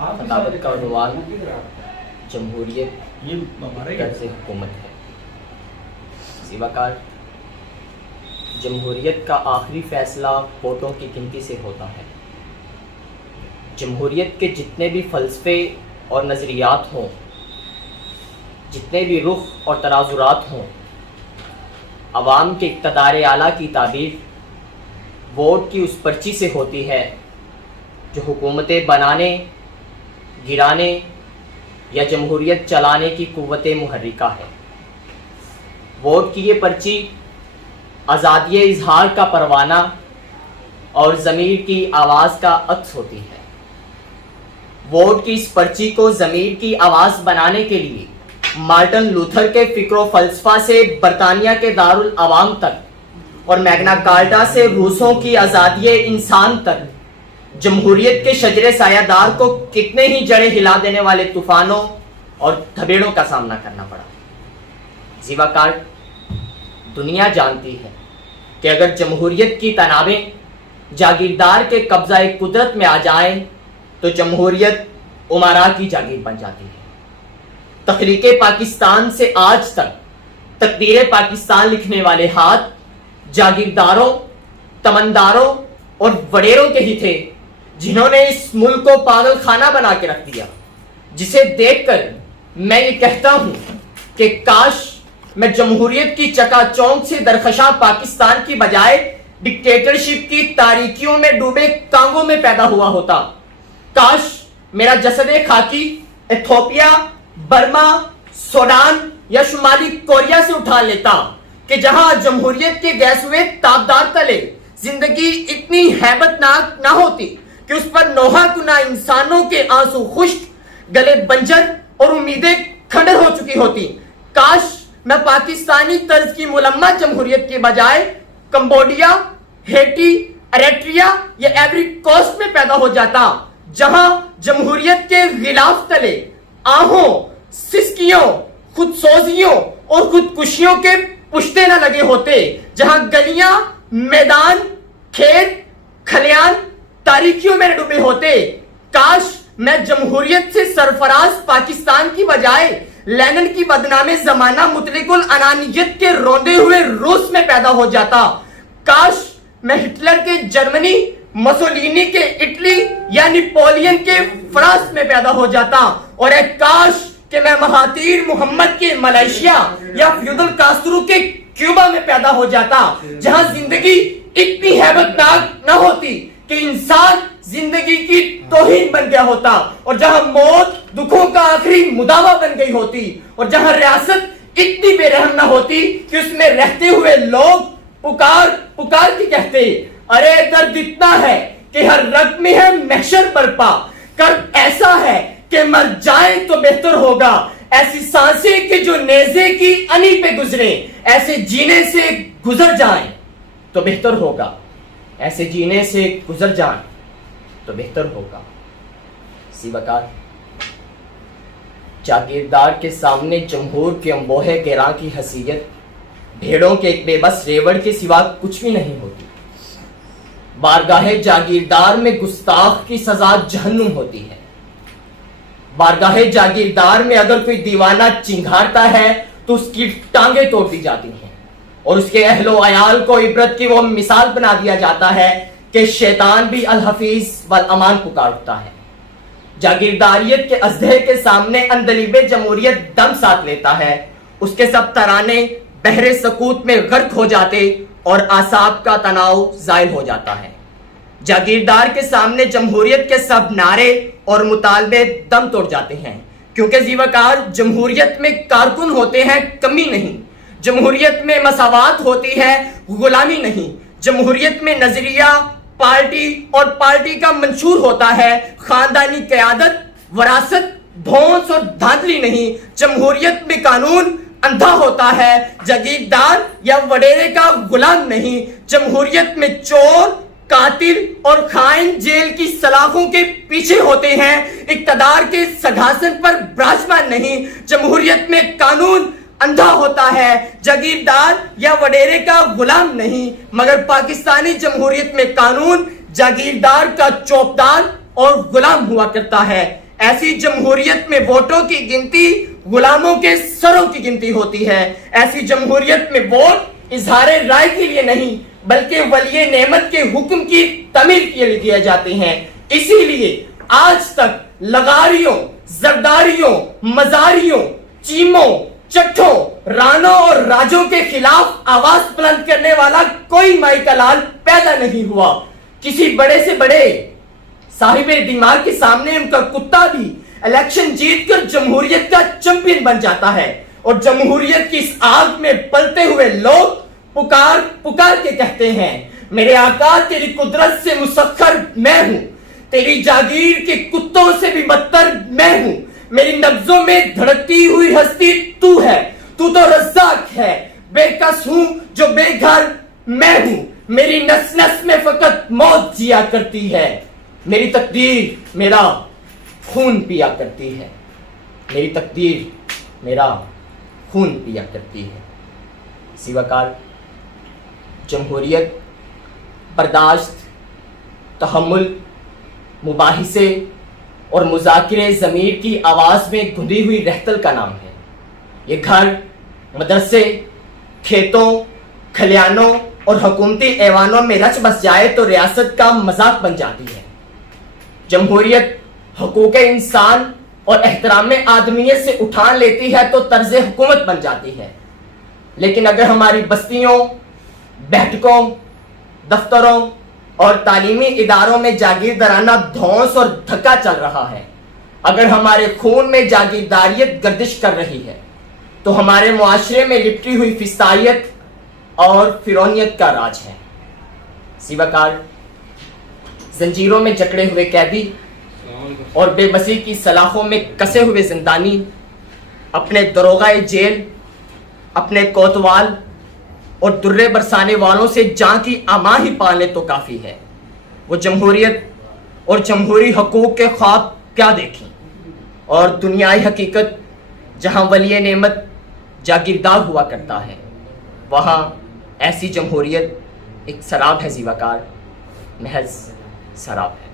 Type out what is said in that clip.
خطابت کا عنوان جمہوریت طرز حکومت ہے۔ سیواکار، جمہوریت کا آخری فیصلہ ووٹوں کی گنتی سے ہوتا ہے۔ جمہوریت کے جتنے بھی فلسفے اور نظریات ہوں، جتنے بھی رخ اور تناظرات ہوں، عوام کے اقتدار اعلیٰ کی تعبیر ووٹ کی اس پرچی سے ہوتی ہے جو حکومتیں بنانے، گرانے یا جمہوریت چلانے کی قوت محرکہ ہے۔ ووٹ کی یہ پرچی آزادی اظہار کا پروانہ اور ضمیر کی آواز کا عکس ہوتی ہے۔ ووٹ کی اس پرچی کو ضمیر کی آواز بنانے کے لیے مارٹن لوتھر کے فکر و فلسفہ سے برطانیہ کے دارالعوام تک اور میگنا کارٹا سے روسوں کی آزادی انسان تک جمہوریت کے شجر سایہ دار کو کتنے ہی جڑیں ہلا دینے والے طوفانوں اور دھبیڑوں کا سامنا کرنا پڑا۔ زیواکار، دنیا جانتی ہے کہ اگر جمہوریت کی تنابیں جاگیردار کے قبضہ قدرت میں آ جائیں تو جمہوریت امراء کی جاگیر بن جاتی ہے۔ تخلیق پاکستان سے آج تک تقدیر پاکستان لکھنے والے ہاتھ جاگیرداروں، تمنداروں اور وڈیروں کے ہی تھے جنہوں نے اس ملک کو پاگل خانہ بنا کے رکھ دیا، جسے دیکھ کر میں یہ کہتا ہوں کہ کاش میں جمہوریت کی چکا چونک سے درخشاں پاکستان کی بجائے ڈکٹیٹرشپ کی تاریکیوں میں ڈوبے کانگوں میں پیدا ہوا ہوتا۔ کاش میرا جسد خاکی ایتھوپیا، برما، سوڈان یا شمالی کوریا سے اٹھا لیتا کہ جہاں جمہوریت کے گیس ہوئے تابدار تلے زندگی اتنی ہیبت ناک نہ ہوتی کہ اس پر نوحہ کنہ انسانوں کے آنسو خشک، گلے بنجر اور امیدیں کھنڈر ہو چکی ہوتی۔ کاش میں پاکستانی طرز کی ملمہ جمہوریت کے بجائے کمبوڈیا، ہیٹی، اریٹریا یا ایوری کوسٹ میں پیدا ہو جاتا، جہاں جمہوریت کے غلاف تلے آہوں، سسکیوں، خود سوزیوں اور خودکشیوں کے پشتے نہ لگے ہوتے، جہاں گلیاں، میدان، کھیت، کھلیان تاریکیوں میں ڈوبے ہوتے۔ کاش میں جمہوریت سے سرفراز پاکستان کی بجائے لینن کی بدنام زمانہ مطلق العنانیت کے روندے ہوئے روس میں پیدا ہو جاتا۔ کاش میں ہٹلر کے جرمنی، مسولینی کے اٹلی یا نپولین کے فرانس میں پیدا ہو جاتا، اور اے کاش کہ میں مہاتیر محمد کے ملیشیا یا فیوڈل کاسترو کے کیوبا میں پیدا ہو جاتا، جہاں زندگی اتنی ہیبت ناک نہ ہوتی کہ انسان زندگی کی توہین بن گیا ہوتا، اور جہاں موت دکھوں کا آخری مداوا بن گئی ہوتی، اور جہاں ریاست اتنی بے رحم نہ ہوتی کہ اس میں رہتے ہوئے لوگ پکار پکار کے کہتے، ارے درد اتنا ہے کہ ہر رگ میں ہے محشر برپا، کرب ایسا ہے کہ مر جائیں تو بہتر ہوگا، ایسی سانسیں کہ جو نیزے کی انی پہ گزریں، ایسے جینے سے گزر جائیں تو بہتر ہوگا، ایسے جینے سے گزر جائیں تو بہتر ہوگا۔ سیواکار، جاگیردار کے سامنے جمہور کے انبوہے گراں کی حیثیت بھیڑوں کے ایک بے بس ریوڑ کے سوا کچھ بھی نہیں ہوتی۔ بارگاہ جاگیردار میں گستاخ کی سزا جہنم ہوتی ہے۔ بارگاہ جاگیردار میں اگر کوئی دیوانہ چنگھارتا ہے تو اس کی ٹانگیں توڑ دی جاتی ہیں، اور اس کے اہل و عیال کو عبرت کی وہ مثال بنا دیا جاتا ہے کہ شیطان بھی الحفیظ والامان پکارتا ہے۔ جاگیرداریت کے ازدے کے سامنے اندلیب جمہوریت دم ساتھ لیتا ہے، اس کے سب ترانے بحر سکوت میں غرق ہو جاتے اور اعصاب کا تناؤ زائل ہو جاتا ہے۔ جاگیردار کے سامنے جمہوریت کے سب نعرے اور مطالبے دم توڑ جاتے ہیں، کیونکہ زیواکار، جمہوریت میں کارکن ہوتے ہیں، کمی نہیں۔ جمہوریت میں مساوات ہوتی ہے، غلامی نہیں۔ جمہوریت میں نظریہ، پارٹی اور پارٹی کا منشور ہوتا ہے، خاندانی قیادت، وراثت، بھونس اور دھاندلی نہیں۔ جمہوریت میں قانون اندھا ہوتا ہے، جاگیردار یا وڈیرے کا غلام نہیں۔ جمہوریت میں چور، قاتل اور خائن جیل کی سلاخوں کے پیچھے ہوتے ہیں، اقتدار کے سنگھاسن پر براجمان نہیں۔ جمہوریت میں قانون اندھا ہوتا ہے، جاگیردار یا وڈیرے کا غلام نہیں، مگر پاکستانی جمہوریت میں قانون جاگیردار کا چوکیدار اور غلام ہوا کرتا ہے۔ ایسی جمہوریت میں ووٹوں کی گنتی غلاموں کے سروں کی گنتی ہوتی ہے. ایسی جمہوریت میں ووٹ اظہار رائے کے لیے نہیں بلکہ ولی نعمت کے حکم کی تعمیل کے لیے دیے جاتے ہیں. اسی لیے آج تک لغاریوں، زرداریوں، مزاریوں، چیموں، چٹھوں، رانوں اور راجوں کے خلاف آواز بلند کرنے والا کوئی مائی کا لال پیدا نہیں ہوا. کسی بڑے سے بڑے صاحب دماغ کے سامنے ان کا کتا بھی الیکشن جیت کر جمہوریت کا چیمپئن بن جاتا ہے. اور جمہوریت کی اس آگ میں پلتے ہوئے لوگ پکار کے کہتے ہیں، میرے آقا تیری قدرت سے مسخر میں ہوں، تیری جاگیر کے کتوں سے بھی بدتر میں ہوں، میری نبضوں میں دھڑکتی ہوئی ہستی تو ہے، تو رزاق ہے، بے کس ہوں جو بے گھر میں ہوں، میری نس نس میں فقط موت جیا کرتی ہے، میری تقدیر میرا خون پیا کرتی ہے، میری تقدیر میرا خون پیا کرتی ہے. اسی وقار جمہوریت برداشت، تحمل، مباحثے اور مذاکرے ضمیر کی آواز میں گھندی ہوئی رہتل کا نام ہے. یہ گھر، مدرسے، کھیتوں، کھلیانوں اور حکومتی ایوانوں میں رچ بس جائے تو ریاست کا مذاق بن جاتی ہے. جمہوریت حقوق انسان اور احترام آدمیت سے اٹھان لیتی ہے تو طرز حکومت بن جاتی ہے. لیکن اگر ہماری بستیوں، بیٹھکوں، دفتروں اور تعلیمی اداروں میں جاگیردارانہ دھونس اور دھکا چل رہا ہے، اگر ہمارے خون میں جاگیرداریت گردش کر رہی ہے، تو ہمارے معاشرے میں لپٹی ہوئی فسطائیت اور فرعونیت کا راج ہے. سیوکار زنجیروں میں جکڑے ہوئے قیدی اور بے بسی کی سلاخوں میں کسے ہوئے زندانی اپنے دروغہ جیل، اپنے کوتوال اور درے برسانے والوں سے جاں کی اما ہی پالے تو کافی ہے. وہ جمہوریت اور جمہوری حقوق کے خواب کیا دیکھیں، اور دنیائی حقیقت جہاں ولی نعمت جاگیردار ہوا کرتا ہے، وہاں ایسی جمہوریت ایک سراب ہے زیوکار، محض سراب ہے.